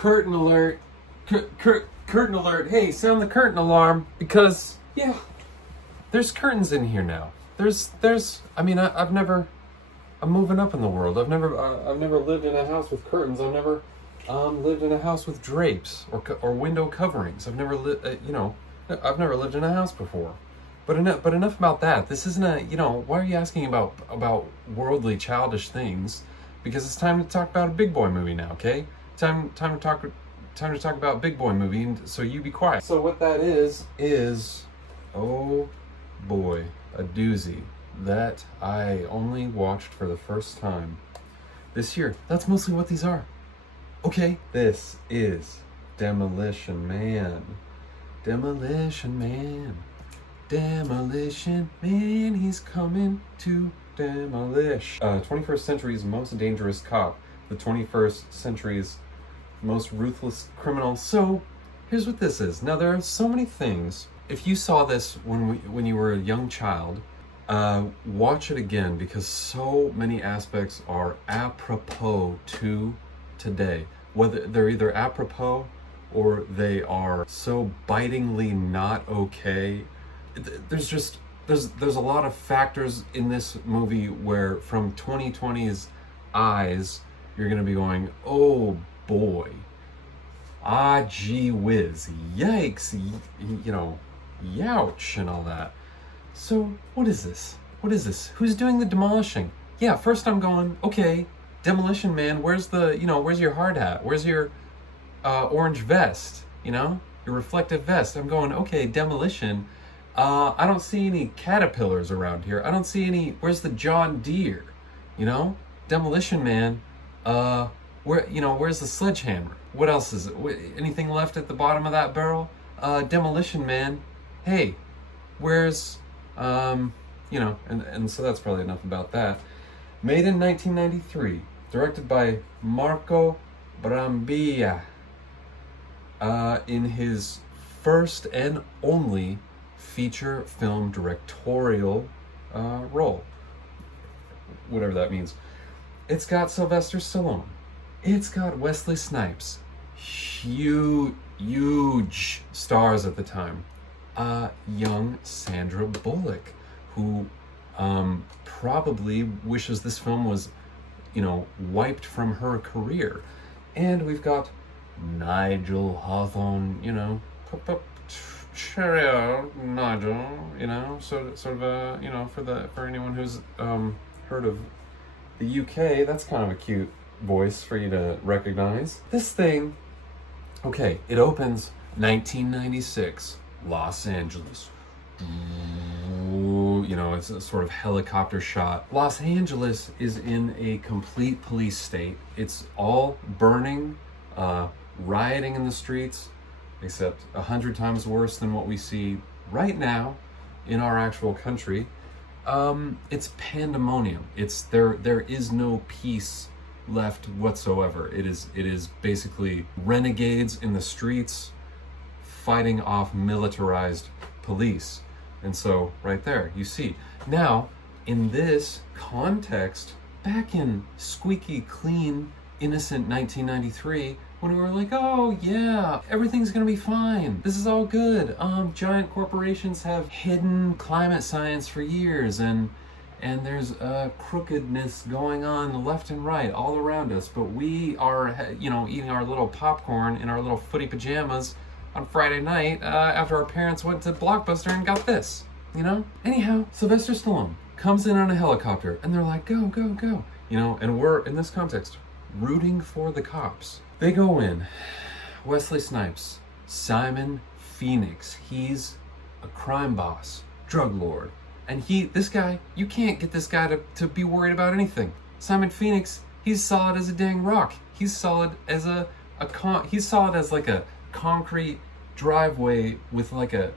Curtain alert. Curtain alert. Hey, sound the curtain alarm because, yeah, there's curtains in here now. I'm moving up in the world. I've never lived in a house with curtains. I've never lived in a house with drapes or window coverings. I've never lived in a house before. But enough about that. This isn't why are you asking about worldly, childish things? Because it's time to talk about a big boy movie now, okay? Time to talk about a big boy movie, and so you be quiet. So what that is, oh boy, a doozy that I only watched for the first time this year. That's mostly what these are. Okay, this is Demolition Man. Demolition Man. Demolition Man, he's coming to demolish. 21st century's most dangerous cop. The 21st century's most ruthless criminal. So, here's what this is. Now, there are so many things. If you saw this when you were a young child, watch it again because so many aspects are apropos to today. Whether they're either apropos or they are so bitingly not okay. There's a lot of factors in this movie where from 2020's eyes, you're going to be going, oh boy, gee whiz, yikes, youch and all that. So what is this? Who's doing the demolishing? Yeah, first I'm going, okay, Demolition Man, where's your hard hat? Where's your orange vest? Your reflective vest. I'm going, okay, demolition. I don't see any caterpillars around here. I don't see any. Where's the John Deere? Demolition Man. Where's the sledgehammer? What else is it? Anything left at the bottom of that barrel? Demolition Man. Hey, where's and so that's probably enough about that. Made in 1993, directed by Marco Brambilla. In his first and only feature film directorial role, whatever that means. It's got Sylvester Stallone. It's got Wesley Snipes, huge stars at the time. Young Sandra Bullock, who probably wishes this film was, wiped from her career. And we've got Nigel Hawthorne, cheerio, Nigel, sort of for anyone who's heard of the UK, that's kind of a cute voice for you to recognize. This thing, okay, it opens 1996, Los Angeles. It's a sort of helicopter shot. Los Angeles is in a complete police state. It's all burning, rioting in the streets, except 100 times worse than what we see right now in our actual country. It's pandemonium. There is no peace left whatsoever. It is basically renegades in the streets fighting off militarized police. And so right there, you see. Now, in this context, back in squeaky clean, innocent 1993, when we were like, oh yeah, everything's gonna be fine. This is all good. Giant corporations have hidden climate science for years, and there's crookedness going on left and right all around us. But we are, eating our little popcorn in our little footy pajamas on Friday night after our parents went to Blockbuster and got this. Anyhow, Sylvester Stallone comes in on a helicopter, and they're like, go, go, go. And we're in this context rooting for the cops. They go in. Wesley Snipes, Simon Phoenix. He's a crime boss, drug lord. And this guy, you can't get this guy to be worried about anything. Simon Phoenix, he's solid as a dang rock. He's solid as he's solid as like a concrete driveway with like a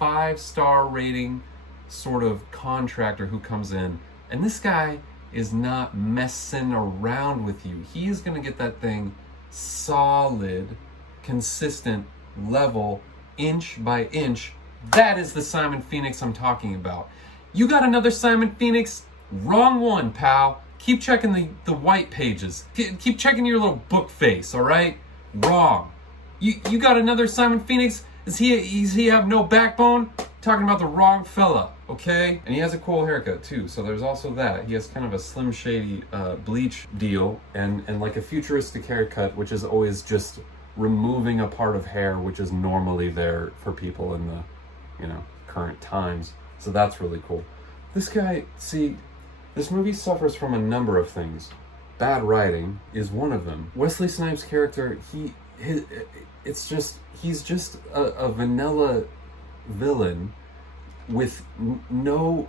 5-star rating sort of contractor who comes in. And this guy is not messing around with you. He is going to get that thing solid, consistent, level, inch by inch. That is the Simon Phoenix I'm talking about. You got another Simon Phoenix? Wrong one, pal. Keep checking the white pages. Keep checking your little book face, all right? Wrong. You got another Simon Phoenix? Is he have no backbone? Talking about the wrong fella, okay? And he has a cool haircut too, so there's also that. He has kind of a Slim Shady bleach deal and like a futuristic haircut, which is always just removing a part of hair which is normally there for people in the, current times. So that's really cool. This guy, see, this movie suffers from a number of things. Bad writing is one of them. Wesley Snipes' character, he's just a vanilla villain with no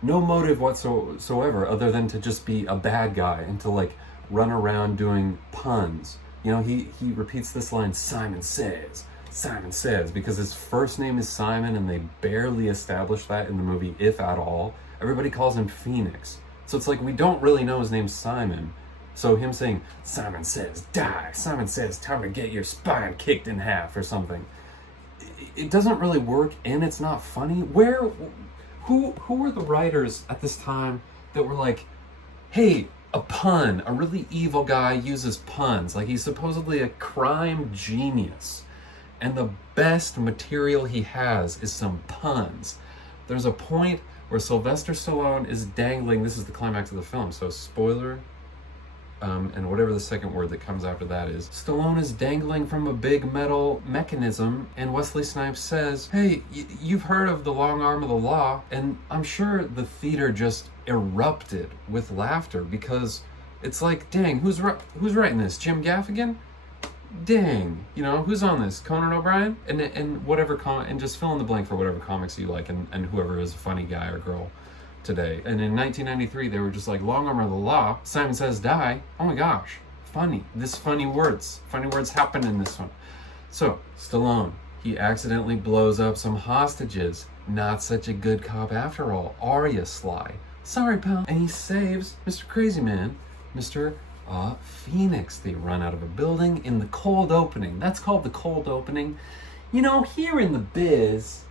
motive whatsoever other than to just be a bad guy and to like run around doing puns. He repeats this line, Simon says, because his first name is Simon and they barely establish that in the movie, if at all. Everybody calls him Phoenix. So it's like we don't really know his name's Simon. So him saying, Simon says, die. Simon says, time to get your spine kicked in half or something. It doesn't really work and it's not funny. Who were the writers at this time that were like, hey, a pun, a really evil guy uses puns. Like he's supposedly a crime genius. And the best material he has is some puns. There's a point where Sylvester Stallone is dangling, this is the climax of the film, so spoiler, and whatever the second word that comes after that is. Stallone is dangling from a big metal mechanism, and Wesley Snipes says, hey, you've heard of the long arm of the law, and I'm sure the theater just erupted with laughter, because it's like, dang, who's writing this? Jim Gaffigan? Dang, who's on this? Conan O'Brien? And whatever and just fill in the blank for whatever comics you like and whoever is a funny guy or girl today. And in 1993, they were just like, long arm of the law, Simon says die. Oh my gosh, funny. Funny words happen in this one. So, Stallone, he accidentally blows up some hostages. Not such a good cop after all, are ya, Sly? Sorry, pal. And he saves Mr. Crazy Man, Mr. Phoenix. They run out of a building in the cold opening. That's called the cold opening. Here in the biz,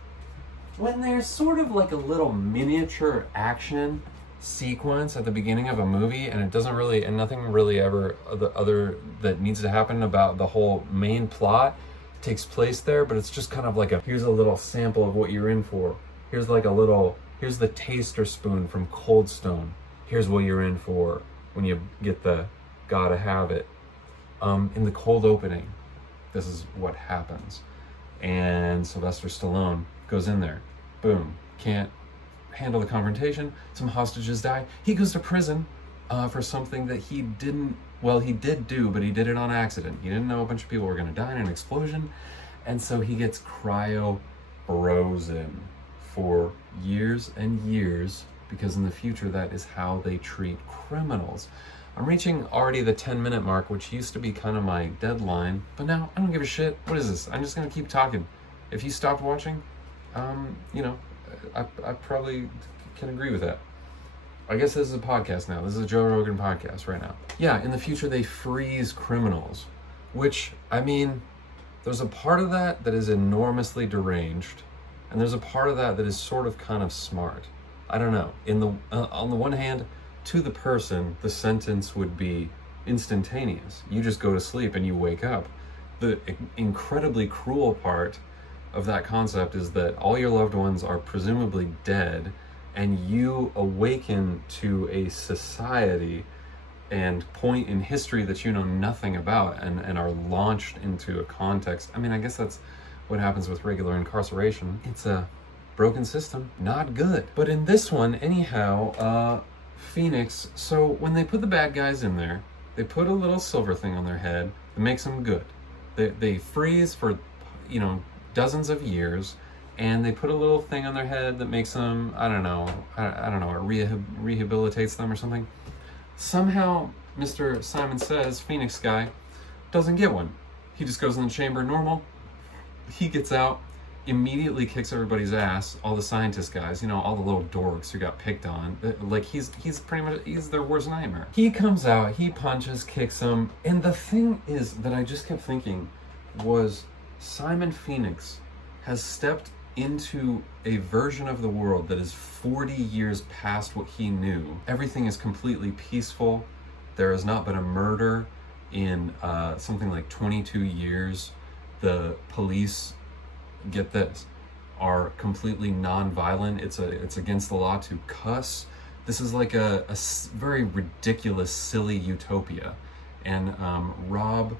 when there's sort of like a little miniature action sequence at the beginning of a movie and it doesn't really, and nothing really ever other that needs to happen about the whole main plot takes place there, but it's just kind of like here's a little sample of what you're in for. Here's the taster spoon from Cold Stone. Here's what you're in for when you get the gotta have it. In the cold opening, this is what happens. And Sylvester Stallone goes in there. Boom. Can't handle the confrontation. Some hostages die. He goes to prison for something that he did do, but he did it on accident. He didn't know a bunch of people were going to die in an explosion. And so he gets cryo-frozen for years and years, because in the future that is how they treat criminals. I'm reaching already the 10-minute mark, which used to be kind of my deadline, but now I don't give a shit. What is this? I'm just going to keep talking. If you stopped watching, I probably can agree with that. I guess this is a podcast now. This is a Joe Rogan podcast right now. Yeah, in the future they freeze criminals, which, there's a part of that is enormously deranged, and there's a part of that is sort of kind of smart. I don't know. On the one hand, to the person, the sentence would be instantaneous. You just go to sleep and you wake up. The incredibly cruel part of that concept is that all your loved ones are presumably dead, and you awaken to a society and point in history that you know nothing about and are launched into a context. I guess that's what happens with regular incarceration. It's a broken system, not good. But in this one, anyhow, Phoenix, so when they put the bad guys in there, they put a little silver thing on their head that makes them good. They freeze for, dozens of years, and they put a little thing on their head that makes them, I don't know, it rehabilitates them or something. Somehow, Mr. Simon Says, Phoenix guy, doesn't get one. He just goes in the chamber normal. He gets out, immediately kicks everybody's ass, all the scientist guys, all the little dorks who got picked on. Like, he's their worst nightmare. He comes out, he punches, kicks them, and the thing is that I just kept thinking was Simon Phoenix has stepped into a version of the world that is 40 years past what he knew. Everything is completely peaceful. There has not been a murder. in something like 22 years, the police, get this, are completely non-violent. It's against the law to cuss. This is like a very ridiculous, silly utopia. And Rob,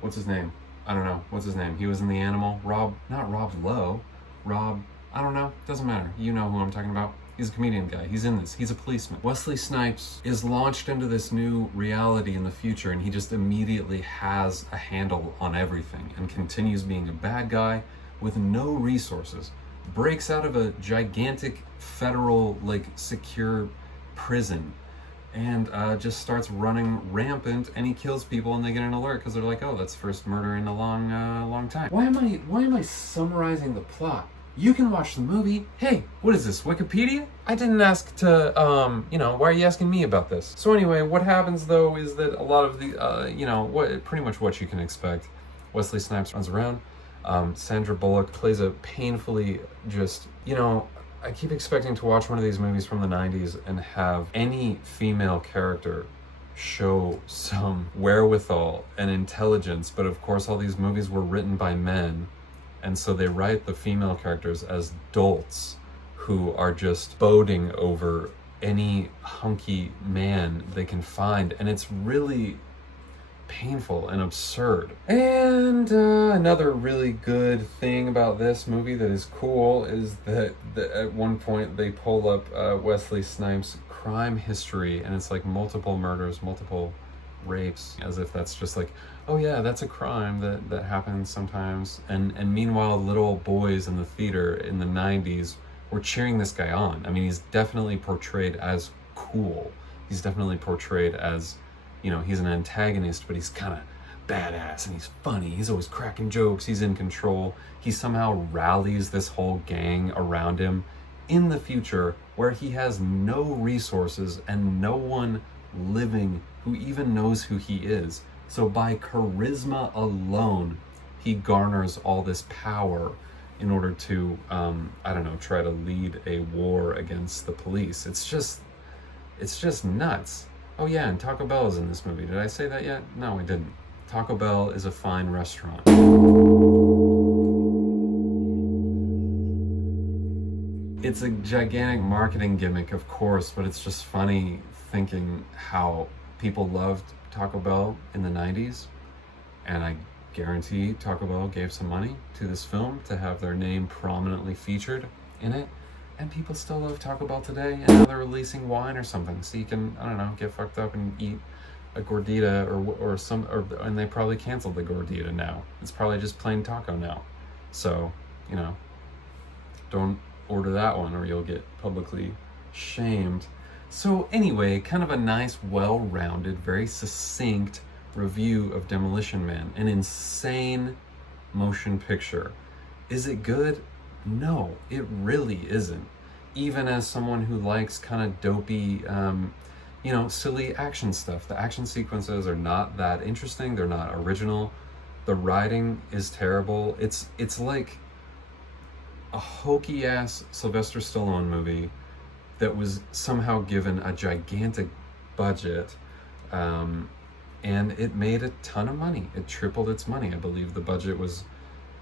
what's his name? I don't know. What's his name? He was in The Animal. Not Rob Lowe. Rob, I don't know. Doesn't matter. You know who I'm talking about. He's a comedian guy. He's in this. He's a policeman. Wesley Snipes is launched into this new reality in the future, and he just immediately has a handle on everything and continues being a bad guy with no resources. Breaks out of a gigantic federal, like, secure prison and just starts running rampant, and he kills people, and they get an alert because they're like, oh, that's the first murder in a long time. Why am I summarizing the plot? You can watch the movie. Hey, what is this, Wikipedia? I didn't ask to, why are you asking me about this? So anyway, what happens though is that a lot of the, pretty much what you can expect. Wesley Snipes runs around. Sandra Bullock plays a painfully just, I keep expecting to watch one of these movies from the 90s and have any female character show some wherewithal and intelligence, but of course all these movies were written by men, and so they write the female characters as dolts who are just boding over any hunky man they can find, and it's really painful and absurd. And another really good thing about this movie that is cool is that at one point they pull up Wesley Snipes' crime history, and it's like multiple murders, multiple rapes, as if that's just like, oh yeah, that's a crime that happens sometimes. And meanwhile, little boys in the theater in the 90s were cheering this guy on. I mean, he's definitely portrayed as cool. He's definitely portrayed as, he's an antagonist, but he's kind of badass and he's funny. He's always cracking jokes. He's in control. He somehow rallies this whole gang around him in the future where he has no resources and no one living who even knows who he is. So by charisma alone, he garners all this power in order to, try to lead a war against the police. It's just nuts. Oh yeah, and Taco Bell is in this movie. Did I say that yet? No, I didn't. Taco Bell is a fine restaurant. It's a gigantic marketing gimmick, of course, but it's just funny thinking how people loved Taco Bell in the 90s, and I guarantee Taco Bell gave some money to this film to have their name prominently featured in it. And people still love Taco Bell today, and now they're releasing wine or something, so you can, get fucked up and eat a gordita and they probably canceled the gordita now. It's probably just plain taco now. So, don't order that one or you'll get publicly shamed. So anyway, kind of a nice, well-rounded, very succinct review of Demolition Man. An insane motion picture. Is it good? No, it really isn't. Even as someone who likes kind of dopey, silly action stuff. The action sequences are not that interesting. They're not original. The writing is terrible. It's like a hokey-ass Sylvester Stallone movie that was somehow given a gigantic budget, and it made a ton of money. It tripled its money. I believe the budget was...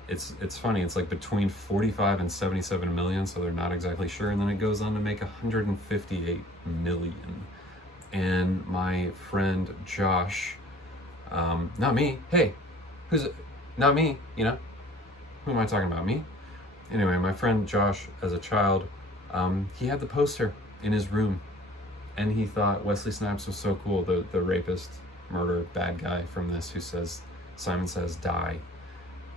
It's funny, it's like between 45 and 77 million, so they're not exactly sure, and then it goes on to make 158 million. And my friend Josh, not me, hey, who's it? Not me, who am I talking about, me? Anyway, my friend Josh, as a child, he had the poster in his room, and he thought Wesley Snipes was so cool, the rapist, murder, bad guy from this, who says, Simon Says, die.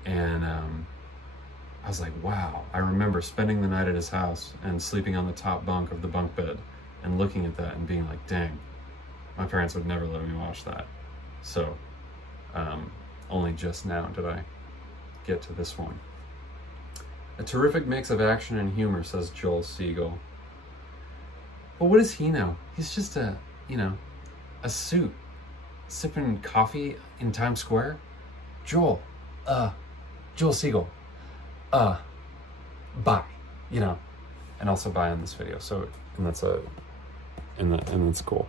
And I was like, wow. I remember spending the night at his house and sleeping on the top bunk of the bunk bed and looking at that and being like, dang, my parents would never let me watch that. So only just now did I get to this one. A terrific mix of action and humor, says Joel Siegel. But what does he know? He's just a suit sipping coffee in Times Square. Joel Siegel, bye, and also bye on this video. So, and that's cool.